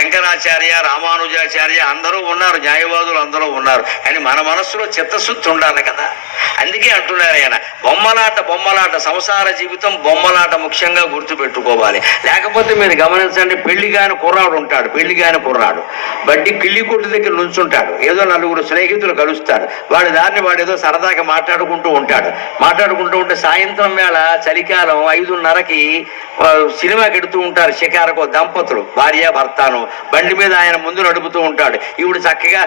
శంకరాచార్య రామానుజాచార్య అందరూ ఉన్నారు న్యాయవాదులు అందరూ ఉన్నారు అని మన మనస్సులో చిత్తశుద్ధి ఉండాలి కదా అందుకే అంటున్నారు ఆయన బొమ్మలాట బొమ్మలాట సంసార జీవితం బొమ్మలాట ముఖ్యంగా గుర్తుపెట్టుకోవాలి లేకపోతే మీరు గమనించండి పెళ్లి కాని కుర్రాడు ఉంటాడు పెళ్లి కాని కుర్రాడు బట్టి కిళ్ళి కొట్టు దగ్గర నుంచుంటాడు ఏదో నలుగురు స్నేహితులు కలుస్తాడు వాడి దాన్ని వాడు ఏదో సరదాగా మాట్లాడుకుంటూ ఉంటాడు మాట్లాడుకుంటూ ఉంటే సాయంత్రం వేళ చలికాలం ఐదున్నరకి సినిమాకి ఎడుతూ ఉంటారు షికారకో దంపతులు భార్య భర్తను బండి మీద ఆయన ముందు నడుపుతూ ఉంటాడు ఈవిడ చక్కగా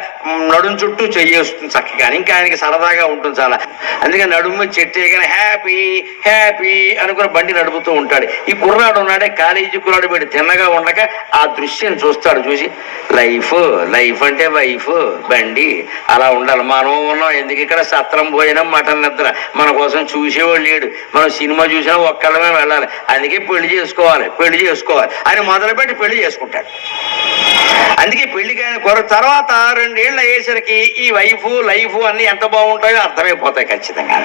నడుం చుట్టూ చెయ్యేస్తుంది చక్కగా ఇంకా ఆయనకి సరదాగా ఉంటుంది చాలా అందుకని నడుము చెట్టు చేయగానే హ్యాపీ హ్యాపీ అనుకుని బండి నడుపుతూ ఉంటాడు ఈ కుర్రాడు ఉన్నాడే కాలేజీ కుర్రాడు వీడు తిన్నగా ఉండక ఆ దృశ్యం చూస్తాడు చూసి లైఫ్ లైఫ్ అంటే వైఫ్ బండి అలా ఉండాలి మనం ఉన్నాం ఎందుకు ఇక్కడ సత్రం భోజనం మటన్ నిద్ర మన కోసం చూసేవాడు లేడు మనం సినిమా చూసినా ఒక్కళ్ళమే వెళ్ళాలి అందుకే పెళ్లి చేసుకోవాలి పెళ్లి చేసుకోవాలి అని మొదలుపెట్టి పెళ్లి చేసుకుంటాడు అందుకే పెళ్లి కాని కొర తర్వాత రెండేళ్ళు అయ్యేసరికి ఈ వైఫ్ లైఫ్ అన్ని ఎంత బాగుంటాయో అర్థమైపోతాయి ఖచ్చితంగా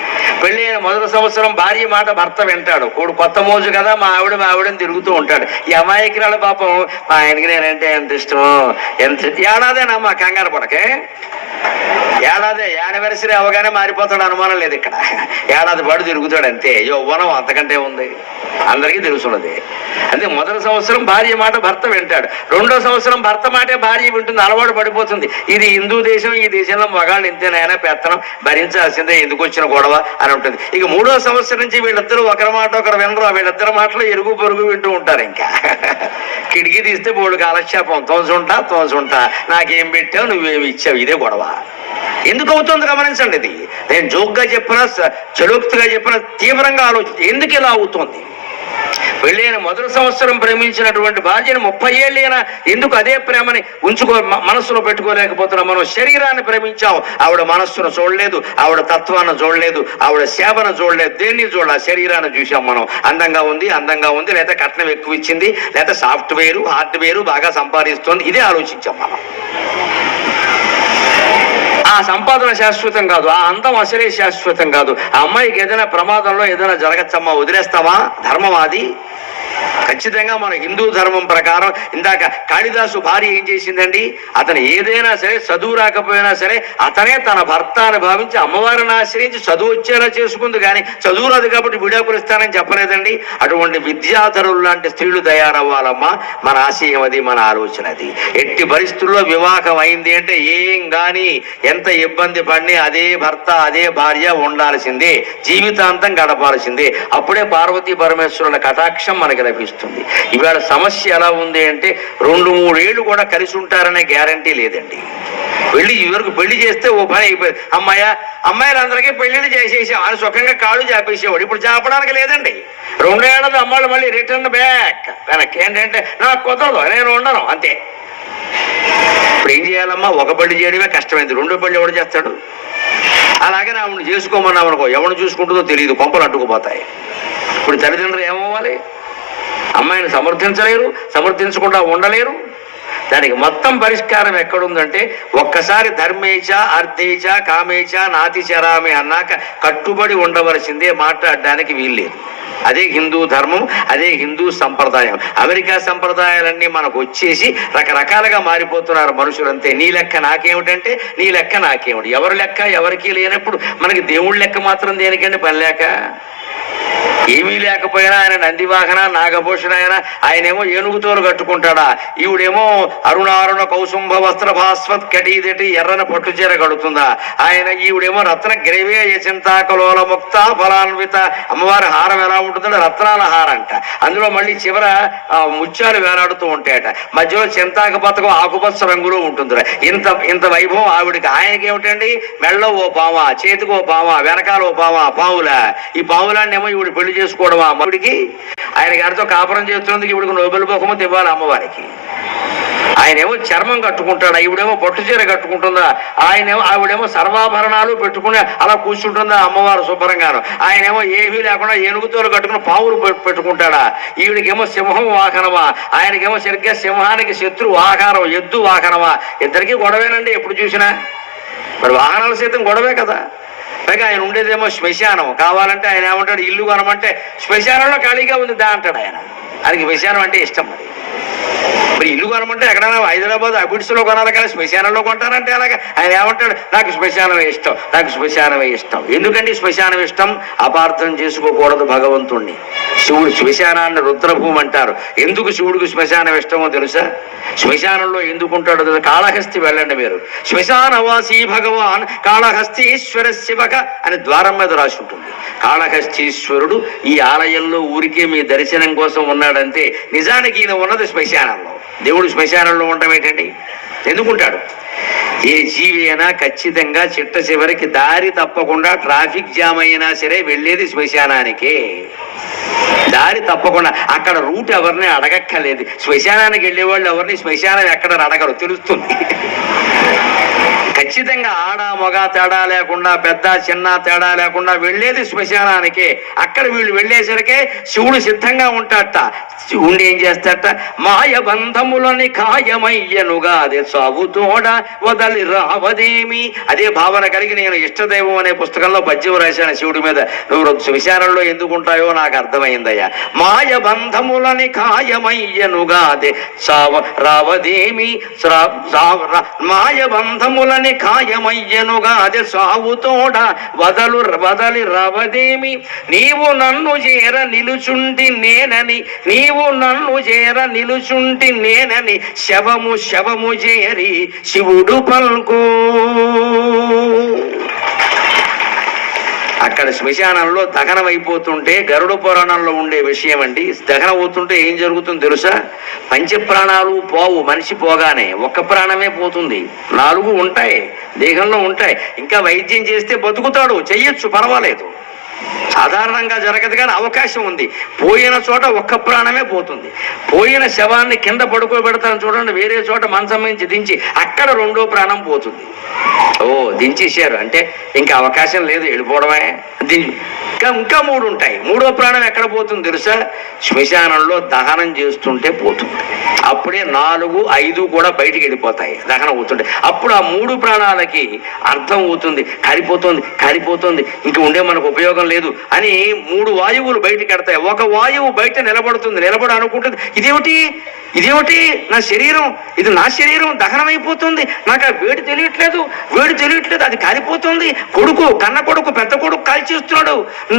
పెళ్లి అయిన మొదటి సంవత్సరం భార్య మాట భర్త వింటాడు కోడు కొత్త మోజు కదా మా ఆవిడ మా ఆవిడని తిరుగుతూ ఉంటాడు ఈ అమాయకురాలు పాపం మా ఆయనకి నేనంటే ఎంత ఇష్టం ఎంత ఏడాదేనమ్మా కంగారు పడకే ఏడాది యానివర్సరీ అవగానే మారిపోతాడు అనుమానం లేదు ఇక్కడ ఏడాది పాటు తిరుగుతాడు అంతే యౌవనం అంతకంటే ఉంది అందరికీ తెలుసున్నది అంటే మొదటి సంవత్సరం భార్య మాట భర్త వింటాడు రెండో సంవత్సరం భర్త మాటే భార్య వింటుంది అలవాటు పడిపోతుంది ఇది హిందూ దేశం ఈ దేశంలో మగాళ్ళు ఇంతేనైనా పెత్తనం భరించాల్సిందే ఎందుకు వచ్చిన గొడవ అని ఉంటుంది ఇక మూడో సంవత్సరం నుంచి వీళ్ళిద్దరూ ఒకరి మాట ఒకరు వినరు వీళ్ళిద్దరి మాటలు ఎరుగు పొరుగు వింటూ ఉంటారు ఇంకా కిటికీ తీస్తే బోడు కాలక్షేపం తోసుంటా తోసుంటా నాకేం పెట్టావు నువ్వేమి ఇచ్చావు ఇదే గొడవ ఎందుకు అవుతుంది గమనించండి ఇది నేను జోక్గా చెప్పినా చలోక్తిగా చెప్పిన తీవ్రంగా ఆలోచి ఎందుకు ఇలా అవుతుంది పెళ్ళైన మొదటి సంవత్సరం ప్రేమించినటువంటి భార్యను ముప్పై ఏళ్ళైనా ఎందుకు అదే ప్రేమని ఉంచుకో మనస్సులో పెట్టుకోలేకపోతున్నాం మనం శరీరాన్ని ప్రేమించాం ఆవిడ మనస్సును చూడలేదు ఆవిడ తత్వాన్ని చూడలేదు ఆవిడ సేవను చూడలేదు దేన్ని చూడ శరీరాన్ని చూసాం మనం అందంగా ఉంది అందంగా ఉంది లేదా కట్నం ఎక్కువ ఇచ్చింది లేదా సాఫ్ట్వేరు హార్డ్వేరు బాగా సంపాదిస్తుంది ఇదే ఆలోచించాం మనం సంపాదన శాశ్వతం కాదు ఆ అందం అసలే శాశ్వతం కాదు ఆ అమ్మాయికి ఏదైనా ప్రమాదంలో ఏదైనా జరగచ్చమ్మా వదిలేస్తావా ధర్మవాది ఖచ్చితంగా మన హిందూ ధర్మం ప్రకారం ఇందాక కాళిదాసు భార్య ఏం చేసిందండి అతను ఏదైనా సరే చదువు రాకపోయినా సరే అతనే తన భర్త అని భావించి అమ్మవారిని ఆశ్రయించి చదువు వచ్చేలా చేసుకుంది కానీ చదువు రాదు కాబట్టి విడాకులు చెప్పలేదండి అటువంటి విద్యాధరులు లాంటి స్త్రీలు తయారవ్వాలమ్మా మన ఆశయం అది మన ఆలోచన అది ఎట్టి పరిస్థితుల్లో వివాహం అయింది అంటే ఏం కానీ ఎంత ఇబ్బంది పడి అదే భర్త అదే భార్య ఉండాల్సిందే జీవితాంతం గడపాల్సిందే అప్పుడే పార్వతీ పరమేశ్వరుల కటాక్షం మనకి లభిస్తుంది ఇవాళ సమస్య ఎలా ఉంది అంటే రెండు మూడేళ్ళు కూడా కలిసి ఉంటారనే గ్యారంటీ లేదండి పెళ్లి ఇవరకు పెళ్లి చేస్తే ఓ పని అయిపోయింది అమ్మాయ అమ్మాయిలందరికీ పెళ్లిళ్ళు చేసేసే అని సుఖంగా కాళ్ళు చేపేసేవాడు ఇప్పుడు చేపడానికి లేదండి రెండేళ్ళది అమ్మాయిలు మళ్ళీ రిటర్న్ బ్యాక్ వెనక్కి ఏంటంటే నాకు కుదరదు నేను ఉండను అంతే ఇప్పుడు ఏం చేయాలమ్మా ఒక పెళ్లి చేయడమే కష్టమైంది రెండో పెళ్లి ఎవడు చేస్తాడు అలాగే ఆమెను చేసుకోమన్నామనుకో ఎవరు చూసుకుంటుందో తెలియదు కొంపలు అడ్డుకుపోతాయి ఇప్పుడు తల్లిదండ్రులు ఏమవ్వాలి అమ్మాయిని సమర్థించలేరు సమర్థించకుండా ఉండలేరు దానికి మొత్తం పరిష్కారం ఎక్కడుందంటే ఒక్కసారి ధర్మేచ అర్థేచ కామేచ నాతిచరామే అన్నాక కట్టుబడి ఉండవలసిందే మాట్లాడడానికి వీల్లేదు అదే హిందూ ధర్మం అదే హిందూ సంప్రదాయం అమెరికా సంప్రదాయాలన్నీ మనకు వచ్చేసి రకరకాలుగా మారిపోతున్నారు మనుషులంతే నీ లెక్క నాకేమిటంటే నీ లెక్క నాకేమిటి ఎవరి లెక్క ఎవరికీ లేనప్పుడు మనకి దేవుడి లెక్క మాత్రం దేనికండి పని లేక ఏమీ లేకపోయినా ఆయన నందివాహన నాగభూషణ ఆయన ఆయనేమో ఏనుగుతోలు కట్టుకుంటాడా ఈవిడేమో అరుణారుణ కౌసుంభ వస్త్ర భాస్వత్ కటీదటి ఎర్రన పట్టు చీర కడుతుందా ఆయన ఈవిడేమో రత్న గ్రేవే యచింతాకలోల ముక్త ఫలాన్విత అమ్మవారి హారం ఎలా ఉంటుందంటే రత్నాల అంట అందులో మళ్ళీ చివర ముత్యాలు వేలాడుతూ ఉంటాయట మధ్యలో చింతాక పతకం ఆకుపచ్చ రంగులో ఉంటుంది ఇంత ఇంత వైభవం ఆవిడికి ఆయనకి ఏమిటండి మెళ్ళ ఓ పామ చేతికి ఓ పామ వెనకాల ఓ పామ పావులా ఈ పావులాన్నేమో ఈవిడ పెళ్లి చేసుకోవడం ఆ మనుడికి ఆయన గారితో కాపురం చేస్తున్నందుకు ఇప్పుడు నోబెల్ బహుమతి ఇవ్వాలి అమ్మవారికి ఆయనేమో చర్మం కట్టుకుంటాడా ఇవిడేమో పట్టు చీర కట్టుకుంటుందా ఆయనేమో ఆవిడేమో సర్వాభరణాలు పెట్టుకుని అలా కూర్చుంటుందా అమ్మవారు శుభ్రంగాను ఆయనేమో ఏమీ లేకుండా ఏనుగుతోలు కట్టుకుని పావులు పెట్టుకుంటాడా ఈవిడికేమో సింహం వాహనమా ఆయనకేమో సరిగ్గా సింహానికి శత్రు వాహనం ఎద్దు వాహనమా ఇద్దరికీ గొడవేనండి ఎప్పుడు చూసినా మరి వాహనాల సైతం గొడవే కదా పైగా ఆయన ఉండేదేమో శ్మశానం కావాలంటే ఆయన ఏమంటాడు ఇల్లు కొనమంటే శ్మశానంలో ఖాళీగా ఉంది దా అంటాడు ఆయన ఆయనకి శ్మశానం అంటే ఇష్టం మరి మరి ఇల్లు కొనమంటే ఎక్కడైనా హైదరాబాద్ అబిడ్స్లో కొనాలి కానీ శ్మశానంలో కొంటారంటే అలాగ ఆయన ఏమంటాడు నాకు శ్మశానమే ఇష్టం నాకు శ్మశానమే ఇష్టం ఎందుకంటే శ్మశానం ఇష్టం అపార్థం చేసుకోకూడదు భగవంతుణ్ణి శివుడు శ్మశానాన్ని రుద్రభూమి అంటారు ఎందుకు శివుడికి శ్మశానం ఇష్టమో తెలుసా శ్మశానంలో ఎందుకుంటాడో తెలుసా కాళహస్తి వెళ్ళండి మీరు శ్మశానవాసీ భగవాన్ కాళహస్తీశ్వర శివక అని ద్వారం మీద రాసి ఉంటుంది కాళహస్తీశ్వరుడు ఈ ఆలయంలో ఊరికే మీ దర్శనం కోసం ఉన్నాడంటే నిజానికి ఈయన ఉన్నది శ్మశానంలో దేవుడు శ్మశానంలో ఉండడం ఏంటండి ఎందుకుంటాడు ఏ జీవి అయినా ఖచ్చితంగా చిట్ట చివరికి దారి తప్పకుండా ట్రాఫిక్ జామ్ అయినా సరే వెళ్ళేది శ్మశానానికి దారి తప్పకుండా అక్కడ రూట్ ఎవరిని అడగక్కర్లేదు శ్మశానానికి వెళ్ళేవాళ్ళు ఎవరిని శ్మశానం ఎక్కడ అడగరు తెలుస్తుంది ఖచ్చితంగా ఆడ మగ తేడా లేకుండా పెద్ద చిన్న తేడా లేకుండా వెళ్ళేది శ్మశానానికి అక్కడ వీళ్ళు వెళ్ళేసరికే శివుడు సిద్ధంగా ఉంటాడట శివుడు ఏం చేస్తాడట మాయబంధములని ఖాయమయ్యనుగా అదే చావుతోడ వదలి రావదేమి అదే భావన కలిగి నేను ఇష్టదైవం అనే పుస్తకంలో పద్యం రాశాను శివుడి మీద నువ్వు విచారంలో ఎందుకు ఉంటాయో నాకు అర్థమైందయ్యా మాయబంధములని ఖాయమయ్యనుగా అదే సావ రావదేమి మాయబంధములని ఖాయమయ్యనుగా అదే సాగుతోడ వదలు వదలి రవదేమి నీవు నన్ను చేర నిలుచుంటి నేనని నీవు నన్ను చేర నిలుచుంటి నేనని శవము శవము చేరి శివుడు పల్కు అక్కడ శ్మశానంలో అయిపోతుంటే గరుడ పురాణంలో ఉండే విషయం అండి దహనం అవుతుంటే ఏం జరుగుతుంది తెలుసా పంచప్రాణాలు పోవు మనిషి పోగానే ఒక్క ప్రాణమే పోతుంది నాలుగు ఉంటాయి దేహంలో ఉంటాయి ఇంకా వైద్యం చేస్తే బతుకుతాడు చెయ్యొచ్చు పర్వాలేదు సాధారణంగా జరగదు కానీ అవకాశం ఉంది పోయిన చోట ఒక్క ప్రాణమే పోతుంది పోయిన శవాన్ని కింద పడుకోబెడతాను చూడండి వేరే చోట మంచం నుంచి దించి అక్కడ రెండో ప్రాణం పోతుంది ఓ దించేశారు అంటే ఇంకా అవకాశం లేదు వెళ్ళిపోవడమే దించి ఇంకా ఇంకా మూడు ఉంటాయి మూడో ప్రాణం ఎక్కడ పోతుంది తెలుసా శ్మశానంలో దహనం చేస్తుంటే పోతుంది అప్పుడే నాలుగు ఐదు కూడా బయటికి వెళ్ళిపోతాయి దహనం అవుతుంటే అప్పుడు ఆ మూడు ప్రాణాలకి అర్థం అవుతుంది కరిపోతుంది కరిపోతుంది ఇంక ఉండే మనకు ఉపయోగం లేదు అని మూడు వాయువులు బయటికి ఎడతాయి ఒక వాయువు బయట నిలబడుతుంది నిలబడ అనుకుంటుంది ఇదేమిటి ఇదేమిటి నా శరీరం ఇది నా శరీరం దహనమైపోతుంది నాకు ఆ వేడి తెలియట్లేదు వేడి తెలియట్లేదు అది కాలిపోతుంది కొడుకు కన్న కొడుకు పెద్ద కొడుకు కాల్చేస్తున్నాడు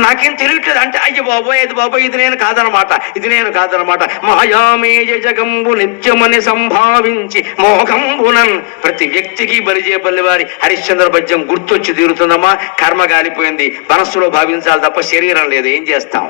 నాకేం తెలియట్లేదు అంటే అయ్య బాబోయ్ ఇది బాబోయ్ ఇది నేను కాదనమాట ఇది నేను కాదనమాట మాయామేయ జగంబు నిత్యమని సంభావించి మోహంబునన్ ప్రతి వ్యక్తికి బలిజేపల్లి వారి హరిశ్చంద్ర భజ్యం గుర్తొచ్చి తీరుతుందమ్మా కర్మ కాలిపోయింది మనస్సులో భావించాలి తప్ప శరీరం లేదు ఏం చేస్తాం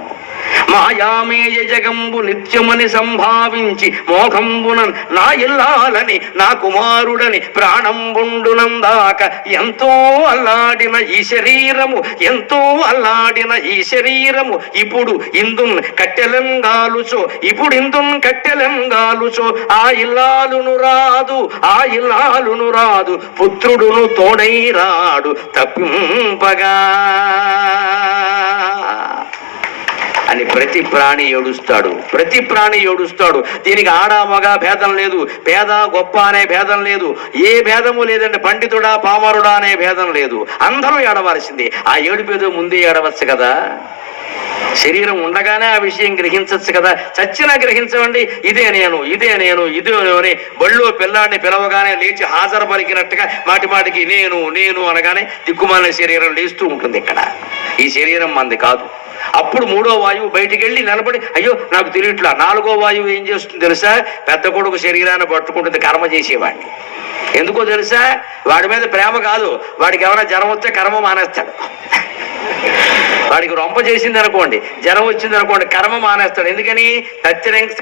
మాయామేయ జగంబు నిత్యమని సంభావించి మోహంబున నా ఇల్లాలని నా కుమారుడని ప్రాణంబుండునందాక ఎంతో అల్లాడిన ఈ శరీరము ఎంతో అల్లాడిన ఈ శరీరము ఇప్పుడు ఇందున్ కట్టెలంగాలుచో ఇప్పుడు ఇందున్ కట్టెలంగాలుచో ఆ ఇల్లాలును రాదు ఆ ఇల్లాలును రాదు పుత్రుడును తోడై రాడు తప్పింపగా కానీ ప్రతి ప్రాణి ఏడుస్తాడు ప్రతి ప్రాణి ఏడుస్తాడు దీనికి మగ భేదం లేదు పేద గొప్ప అనే భేదం లేదు ఏ భేదము లేదండి పండితుడా పామరుడా అనే భేదం లేదు అందరూ ఏడవలసిందే ఆ ఏడుపేదో ముందే ఏడవచ్చు కదా శరీరం ఉండగానే ఆ విషయం గ్రహించచ్చు కదా చచ్చినా గ్రహించవండి ఇదే నేను ఇదే నేను ఇదే అని బళ్ళు పిల్లాడిని పిలవగానే లేచి హాజరు పలికినట్టుగా మాటి మాటికి నేను నేను అనగానే దిక్కుమాలిన శరీరం లేస్తూ ఉంటుంది ఇక్కడ ఈ శరీరం మంది కాదు అప్పుడు మూడో వాయువు బయటికి వెళ్ళి నిలబడి అయ్యో నాకు తెలియట్లా నాలుగో వాయువు ఏం చేస్తుంది తెలుసా పెద్ద కొడుకు శరీరాన్ని పట్టుకుంటుంది కర్మ చేసేవాడిని ఎందుకో తెలుసా వాడి మీద ప్రేమ కాదు వాడికి ఎవరైనా జనం వస్తే కర్మ మానేస్తాడు వాడికి రొంప చేసింది అనుకోండి జ్వరం వచ్చింది అనుకోండి కర్మ మానేస్తాడు ఎందుకని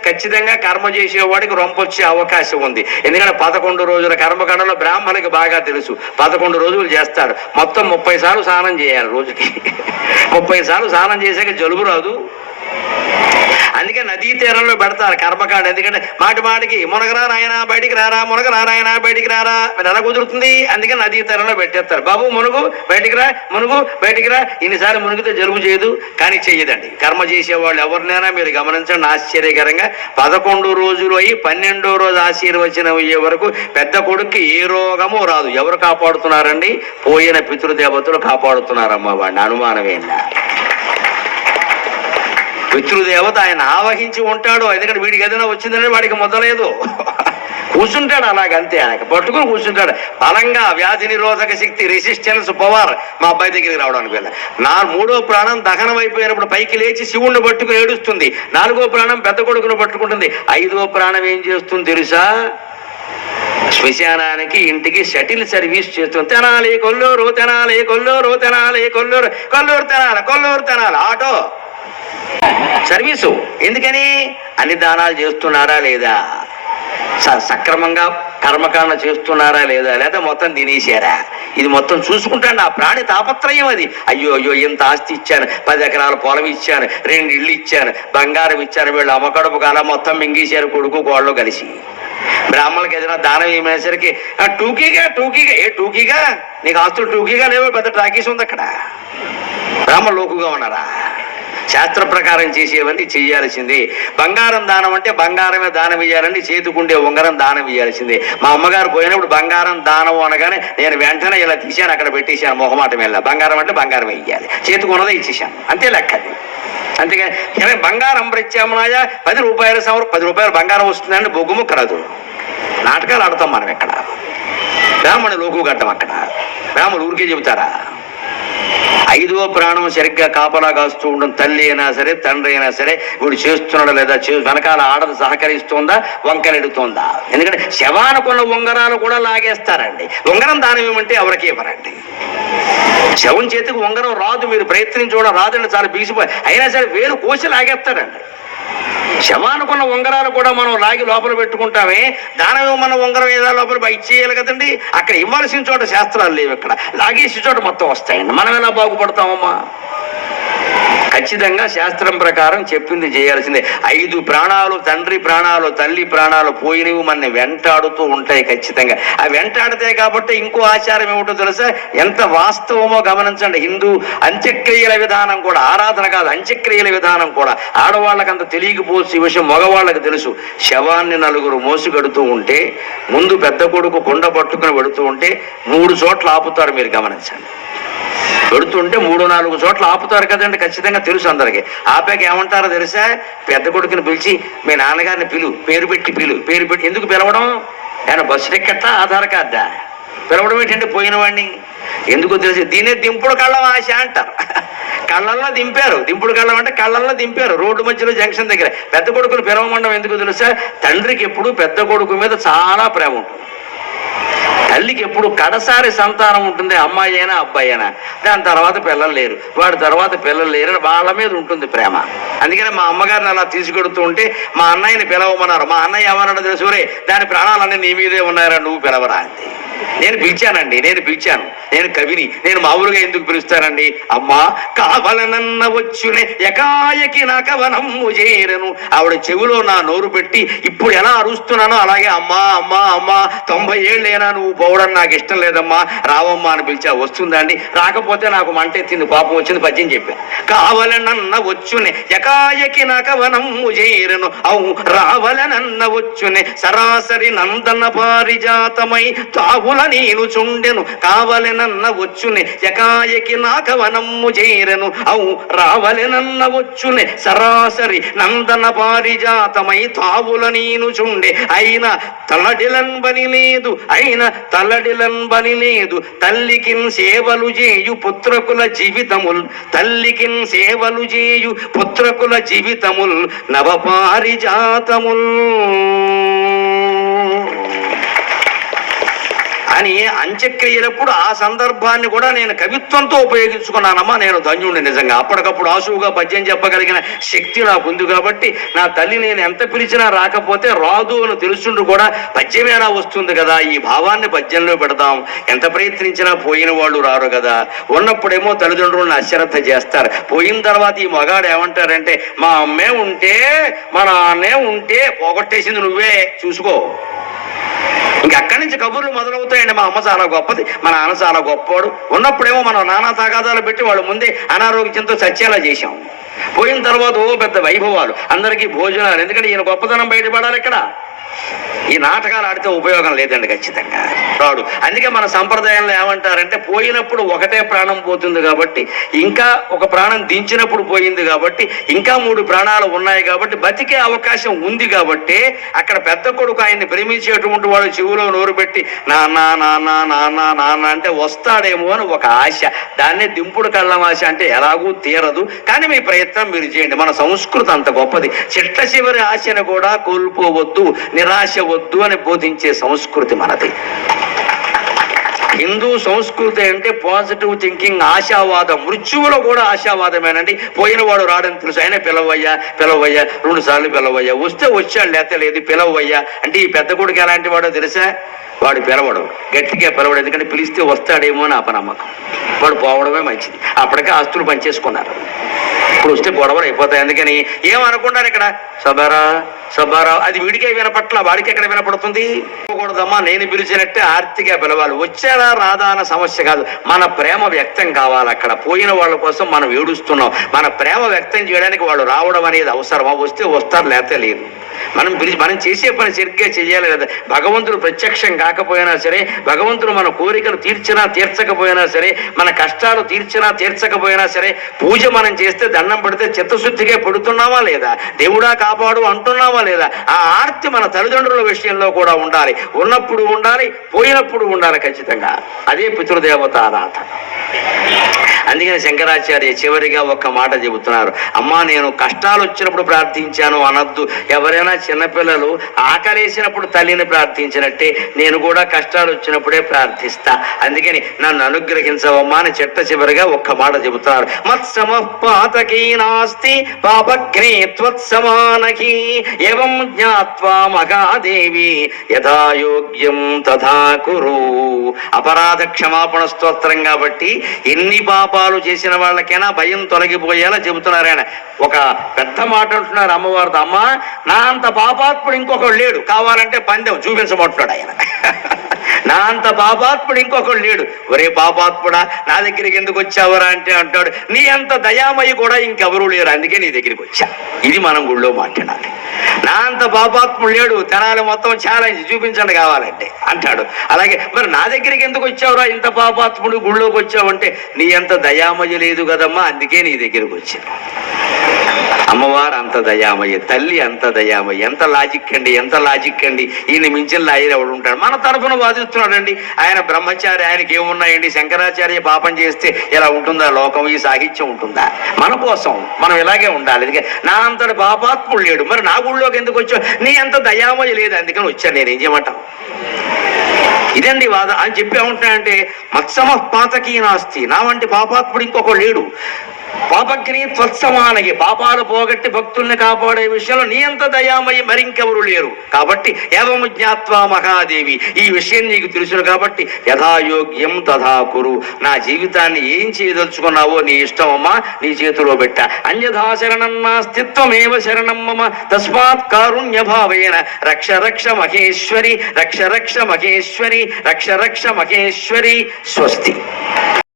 ఖచ్చితంగా కర్మ చేసేవాడికి రొంప వచ్చే అవకాశం ఉంది ఎందుకంటే పదకొండు రోజుల కర్మకాండలో బ్రాహ్మణికి బాగా తెలుసు పదకొండు రోజులు చేస్తాడు మొత్తం ముప్పై సార్లు స్నానం చేయాలి రోజుకి ముప్పై సార్లు స్నానం చేసాక జలుబు రాదు అందుకే నదీ తీరంలో పెడతారు కర్మకాండ ఎందుకంటే మాటి మాటికి మునగరా నాయన బయటికి రారా మునగరా నాయన బయటికి రారా నెల కుదురుతుంది అందుకే నదీ తీరంలో పెట్టేస్తారు బాబు మునుగు బయటికి రా మునుగు బయటికి రా ఇన్నిసార్లు మునిగితే జరుగు చేయదు కానీ చెయ్యదండి కర్మ చేసే వాళ్ళు ఎవరినైనా మీరు గమనించండి ఆశ్చర్యకరంగా పదకొండు రోజులు అయ్యి పన్నెండో రోజు ఆశీర్వచనం అయ్యే వరకు పెద్ద కొడుక్కి ఏ రోగము రాదు ఎవరు కాపాడుతున్నారండి పోయిన పితృదేవతలు కాపాడుతున్నారమ్మ వాడిని అనుమానమే పితృదేవత ఆయన ఆవహించి ఉంటాడు ఎందుకంటే వీడికి ఏదైనా వచ్చిందంటే వాడికి మొదలేదు కూర్చుంటాడు అలాగంతే ఆయన పట్టుకుని కూర్చుంటాడు బలంగా వ్యాధి నిరోధక శక్తి రెసిస్టెన్స్ పవర్ మా అబ్బాయి దగ్గరికి రావడానికి వెళ్ళ నా మూడో ప్రాణం దహనం అయిపోయినప్పుడు పైకి లేచి శివుణ్ణి పట్టుకుని ఏడుస్తుంది నాలుగో ప్రాణం పెద్ద కొడుకును పట్టుకుంటుంది ఐదో ప్రాణం ఏం చేస్తుంది తెలుసా శ్మశానానికి ఇంటికి షటిల్ సర్వీస్ చేస్తుంది తెనాలి కొల్లూరు తెనాలి కొల్లూరు తెనాలి కొల్లూరు కొల్లూరు తెనాల కొల్లూరు తెనాలి ఆటో సర్వీసు ఎందుకని అన్ని దానాలు చేస్తున్నారా లేదా సక్రమంగా కర్మకాండ చేస్తున్నారా లేదా లేదా మొత్తం తినేసారా ఇది మొత్తం చూసుకుంటాను ఆ ప్రాణి తాపత్రయం అది అయ్యో అయ్యో ఇంత ఆస్తి ఇచ్చాను పది ఎకరాల పొలం ఇచ్చాను రెండు ఇళ్ళు ఇచ్చాను బంగారం ఇచ్చాను వీళ్ళు అమ్మకడుపు కాల మొత్తం మింగేశారు కొడుకు కోళ్ళు కలిసి బ్రాహ్మణులకు ఏదైనా దానం ఏమైనసరికి టూకీగా టూకీగా ఏ టూకీగా నీకు ఆస్తులు టూకీగా లేవు పెద్ద టాకీస్ ఉంది అక్కడ బ్రాహ్మణ లోకుగా ఉన్నారా శాస్త్ర ప్రకారం చేసేవన్నీ చేయాల్సిందే బంగారం దానం అంటే బంగారమే దానం ఇవ్వాలని చేతికుండే ఉంగరం దానం ఇవ్వాల్సిందే మా అమ్మగారు పోయినప్పుడు బంగారం దానం అనగానే నేను వెంటనే ఇలా తీశాను అక్కడ పెట్టేశాను మొహమాటం వెళ్ళా బంగారం అంటే బంగారమే ఇవ్వాలి చేతుకున్నదే ఇచ్చేసాను అంతే అది అంతేగాని బంగారం ప్రత్యామ్నాయ పది రూపాయల సమర పది రూపాయలు బంగారం వస్తుందని బొగ్గుము కరదు నాటకాలు ఆడతాం మనం ఇక్కడ బ్రాహ్మణ లోకు గడ్డం అక్కడ బ్రాహ్మణులు ఊరికే చెబుతారా ఐదవ ప్రాణం సరిగ్గా కాపలా కాస్తూ ఉండడం తల్లి అయినా సరే తండ్రి అయినా సరే వీడు చేస్తున్నాడు లేదా వెనకాల ఆడది సహకరిస్తుందా వంకరెడుతుందా ఎందుకంటే శవానుకున్న ఉంగరాలు కూడా లాగేస్తారండి ఉంగరం దానం ఏమంటే ఎవరికి ఇవ్వరండి శవం చేతికి ఉంగరం రాదు మీరు ప్రయత్నించి రాదు రాదండి చాలా బీసిపోయి అయినా సరే వేరు కోసి లాగేస్తారండి శవానుకున్న ఉంగరాలు కూడా మనం రాగి లోపల పెట్టుకుంటామే దానం మన ఉంగరం ఏదో లోపల చేయాలి కదండి అక్కడ ఇవ్వాల్సిన చోట శాస్త్రాలు లేవు ఇక్కడ లాగేసి చోట మొత్తం వస్తాయండి మనం ఎలా బాగుపడతామమ్మా ఖచ్చితంగా శాస్త్రం ప్రకారం చెప్పింది చేయాల్సిందే ఐదు ప్రాణాలు తండ్రి ప్రాణాలు తల్లి ప్రాణాలు పోయినవి మన వెంటాడుతూ ఉంటాయి ఖచ్చితంగా ఆ వెంటాడితే కాబట్టి ఇంకో ఆచారం ఏమిటో తెలుసా ఎంత వాస్తవమో గమనించండి హిందూ అంత్యక్రియల విధానం కూడా ఆరాధన కాదు అంత్యక్రియల విధానం కూడా ఆడవాళ్ళకి అంత తెలియకపోవచ్చు ఈ విషయం మగవాళ్ళకి తెలుసు శవాన్ని నలుగురు మోసుగడుతూ ఉంటే ముందు పెద్ద కొడుకు కొండ పట్టుకుని పెడుతూ ఉంటే మూడు చోట్ల ఆపుతారు మీరు గమనించండి పెడుతుంటే మూడు నాలుగు చోట్ల ఆపుతారు కదండి ఖచ్చితంగా తెలుసు అందరికి ఆపాక ఏమంటారో తెలుసా పెద్ద కొడుకుని పిలిచి మీ నాన్నగారిని పిలు పేరు పెట్టి పిలు పేరు పెట్టి ఎందుకు పిలవడం ఆయన బస్సు టిక్కెట్టా ఆధార్ కార్డా పిలవడం ఏంటంటే పోయిన వాడిని ఎందుకు తెలిసి దీనే దింపుడు కళ్ళం ఆశ అంటారు కళ్ళల్లో దింపారు దింపుడు కళ్ళం అంటే కళ్ళల్లో దింపారు రోడ్డు మధ్యలో జంక్షన్ దగ్గర పెద్ద కొడుకుని పిలవమండం ఎందుకు తెలుసా తండ్రికి ఎప్పుడు పెద్ద కొడుకు మీద చాలా ప్రేమ ఉంటుంది తల్లికి ఎప్పుడు కడసారి సంతానం ఉంటుంది అమ్మాయి అయినా అబ్బాయి అయినా దాని తర్వాత పిల్లలు లేరు వాడి తర్వాత పిల్లలు లేరు వాళ్ళ మీద ఉంటుంది ప్రేమ అందుకని మా అమ్మగారిని అలా తీసుకెడుతూ ఉంటే మా అన్నయ్యని పిలవమన్నారు మా అన్నయ్య ఏమన్నాడు తెలుసురే దాని ప్రాణాలన్నీ నీ మీదే ఉన్నారా నువ్వు పిలవరా అంతే నేను పిలిచానండి నేను పిలిచాను నేను కవిని నేను మామూలుగా ఎందుకు పిలుస్తానండి అమ్మా కావలనన్న వచ్చునే ఎకాయకి నా కవనం చేరను ఆవిడ చెవిలో నా నోరు పెట్టి ఇప్పుడు ఎలా అరుస్తున్నానో అలాగే అమ్మా అమ్మా అమ్మా తొంభై ఏళ్ళైనా నువ్వు పోవడం నాకు ఇష్టం లేదమ్మా రావమ్మా అని పిలిచా వస్తుందండి రాకపోతే నాకు మంట ఎత్తింది పాపం వచ్చింది పద్యం చెప్పాను కావలనన్న వచ్చునే ఎకాయకి నా కవనం చేరను అవు రావలనన్న వచ్చునే సరాసరి నందన పారిజాతమై తావు కావుల నేను చుండెను కావలెనన్న వచ్చునే ఎకాయకి నాకవనమ్ము చేరెను అవు రావలెనన్న వచ్చునే సరాసరి నందన పారిజాతమై తావుల నేను చుండే తలడిలన్ తలడిలంబని లేదు అయిన తలడిలంబని లేదు తల్లికి సేవలు చేయు పుత్రకుల జీవితముల్ తల్లికిన్ సేవలు చేయు పుత్రకుల జీవితముల్ నవపారిజాతముల్ కానీ అంత్యక్రియలప్పుడు ఆ సందర్భాన్ని కూడా నేను కవిత్వంతో ఉపయోగించుకున్నానమ్మా నేను ధన్యుణ్ణి నిజంగా అప్పటికప్పుడు ఆశువుగా పద్యం చెప్పగలిగిన శక్తి నాకు ఉంది కాబట్టి నా తల్లి నేను ఎంత పిలిచినా రాకపోతే రాదు అని తెలుసుండు కూడా పద్యమేనా వస్తుంది కదా ఈ భావాన్ని పద్యంలో పెడదాం ఎంత ప్రయత్నించినా పోయిన వాళ్ళు రారు కదా ఉన్నప్పుడేమో తల్లిదండ్రులను అశ్రద్ధ చేస్తారు పోయిన తర్వాత ఈ మగాడు ఏమంటారంటే మా అమ్మే ఉంటే మా నాన్నే ఉంటే పోగొట్టేసింది నువ్వే చూసుకో ఇంక అక్కడి నుంచి కబుర్లు మొదలవుతాయండి మా అమ్మ చాలా గొప్పది మా నాన్న చాలా గొప్పవాడు ఉన్నప్పుడేమో మనం నానా తాగాదాలు పెట్టి వాళ్ళు ముందే అనారోగ్యంతో చచ్చేలా చేశాం పోయిన తర్వాత ఓ పెద్ద వైభవాలు అందరికీ భోజనాలు ఎందుకంటే ఈయన గొప్పతనం బయటపడాలి ఇక్కడ ఈ నాటకాలు ఆడితే ఉపయోగం లేదండి ఖచ్చితంగా రాడు అందుకే మన సంప్రదాయంలో ఏమంటారంటే పోయినప్పుడు ఒకటే ప్రాణం పోతుంది కాబట్టి ఇంకా ఒక ప్రాణం దించినప్పుడు పోయింది కాబట్టి ఇంకా మూడు ప్రాణాలు ఉన్నాయి కాబట్టి బతికే అవకాశం ఉంది కాబట్టి అక్కడ పెద్ద కొడుకు ఆయన్ని ప్రేమించేటువంటి వాడు చెవులో నోరు పెట్టి నాన్న నాన్న నాన్న నాన్న అంటే వస్తాడేమో అని ఒక ఆశ దాన్నే దింపుడు కళ్ళం ఆశ అంటే ఎలాగూ తీరదు కానీ మీ ప్రయత్నం మీరు చేయండి మన సంస్కృతి అంత గొప్పది చిట్ట చివరి ఆశను కూడా కోల్పోవద్దు నిరాశ వద్దు అని బోధించే సంస్కృతి మనది హిందూ సంస్కృతి అంటే పాజిటివ్ థింకింగ్ ఆశావాదం మృత్యువులో కూడా ఆశావాదమేనండి పోయినవాడు రాడని తెలుసు ఆయన పిలవయ్యా పిలవయ్యా రెండు సార్లు పిలవయ్యా వస్తే వచ్చాడు లేదు పిలవయ్యా అంటే ఈ పెద్ద కొడుకు ఎలాంటి వాడో తెలుసా వాడు పిలవడం గట్టిగా పిలవడం ఎందుకంటే పిలిస్తే వస్తాడేమో అని అపనమ్మకం వాడు పోవడమే మంచిది అప్పటికే ఆస్తులు పనిచేసుకున్నారు అప్పుడు వస్తే గొడవలు అయిపోతాయి అందుకని ఏమనుకుంటారు ఇక్కడ సబారా సబారా అది వీడికే వినపట్ల వాడికి ఎక్కడ వినపడుతుంది ఇవ్వకూడదమ్మా నేను పిలిచినట్టే ఆర్తిగా పిలవాలి వచ్చారా రాదా అన్న సమస్య కాదు మన ప్రేమ వ్యక్తం కావాలి అక్కడ పోయిన వాళ్ళ కోసం మనం ఏడుస్తున్నాం మన ప్రేమ వ్యక్తం చేయడానికి వాళ్ళు రావడం అనేది అవసరమా వస్తే వస్తారు లేకపోతే లేదు మనం పిలిచి మనం చేసే పని సరిగ్గా చేయాలి కదా భగవంతుడు ప్రత్యక్షం కాకపోయినా సరే భగవంతుడు మన కోరికలు తీర్చినా తీర్చకపోయినా సరే మన కష్టాలు తీర్చినా తీర్చకపోయినా సరే పూజ మనం చేస్తే దండం పడితే చిత్తశుద్ధిగా పడుతున్నామా లేదా దేవుడా కాపాడు అంటున్నామా లేదా ఆ ఆర్తి మన తల్లిదండ్రుల విషయంలో కూడా ఉండాలి ఉన్నప్పుడు ఉండాలి పోయినప్పుడు ఉండాలి ఖచ్చితంగా అదే పితృదేవత ఆరాధన అందుకని శంకరాచార్య చివరిగా ఒక్క మాట చెబుతున్నారు అమ్మా నేను కష్టాలు వచ్చినప్పుడు ప్రార్థించాను అనద్దు ఎవరైనా చిన్నపిల్లలు ఆకలేసినప్పుడు తల్లిని ప్రార్థించినట్టే నేను కూడా కష్టాలు వచ్చినప్పుడే ప్రార్థిస్తా అందుకని నన్ను అనుగ్రహించవమ్మా అని చెట్ట చివరిగా ఒక్క మాట చెబుతారు మత్సమ పాతకీ నాస్తి యథాయోగ్యం తథా కురు అపరాధ క్షమాపణ స్తోత్రం కాబట్టి ఎన్ని పాపాలు చేసిన వాళ్ళకైనా భయం తొలగిపోయేలా చెబుతున్నారాయన ఒక పెద్ద మాట అంటున్నారు అమ్మవారితో అమ్మ నా అంత పాపాత్ముడు ఇంకొకడు లేడు కావాలంటే పందెం చూపించబోట్లాడు ఆయన నా అంత పాపాత్ముడు ఇంకొకడు లేడు ఒరే పాపాత్ముడా నా దగ్గరికి ఎందుకు వచ్చావరా అంటే అంటాడు నీ అంత దయామయ్య కూడా ఇంకెవరూ లేరు అందుకే నీ దగ్గరికి వచ్చా ఇది మనం గుళ్ళో మాట్లాడాలి నా అంత పాపాత్ముడు లేడు తెనాలి మొత్తం ఛాలెంజ్ చూపించండి కావాలంటే అంటాడు అలాగే మరి నా దగ్గరికి ఎందుకు వచ్చావురా ఇంత పాపాత్ముడు గుళ్ళోకి వచ్చావంటే నీ అంత దయామయ్య లేదు కదమ్మా అందుకే నీ దగ్గరికి వచ్చాను అమ్మవారు అంత దయామయ్య తల్లి అంత దయామయ్య ఎంత లాజిక్ అండి ఎంత లాజిక్ అండి ఈయన మించిన లాయర్ ఎవడు ఉంటాడు మన తరఫున వాదిస్తున్నాడండి ఆయన బ్రహ్మచారి ఆయనకి ఏమున్నాయండి శంకరాచార్య పాపం చేస్తే ఇలా ఉంటుందా లోకం ఈ సాహిత్యం ఉంటుందా మన కోసం మనం ఇలాగే ఉండాలి ఎందుకంటే నా అంతటి పాపాత్ముడు లేడు మరి నా గుళ్ళోకి ఎందుకు వచ్చావు నీ అంత దయామయ్య లేదు అందుకని వచ్చాను నేను ఏం చేయమంటాను ఇదండి వాద అని చెప్పి ఏమంటున్నాయంటే మత్సమ పాతకీ నాస్తి నా వంటి పాపాత్ముడు ఇంకొకడు లేడు పాపగ్ని త్వత్సమానయ్యి పాపాలు పోగొట్టి భక్తుల్ని కాపాడే విషయంలో నీ అంత దయామయ్యి మరింకెవరు లేరు కాబట్టి ఏవము జ్ఞాత్వా మహాదేవి ఈ విషయం నీకు తెలుసు కాబట్టి యథాయోగ్యం తథా కురు నా జీవితాన్ని ఏం చేయదలుచుకున్నావో నీ ఇష్టం అమ్మా నీ చేతిలో పెట్ట అన్యథా శరణం నా శరణం మమ తస్మాత్ కారుణ్య భావేన రక్ష రక్ష మహేశ్వరి రక్ష రక్ష మహేశ్వరి రక్ష రక్ష మహేశ్వరి స్వస్తి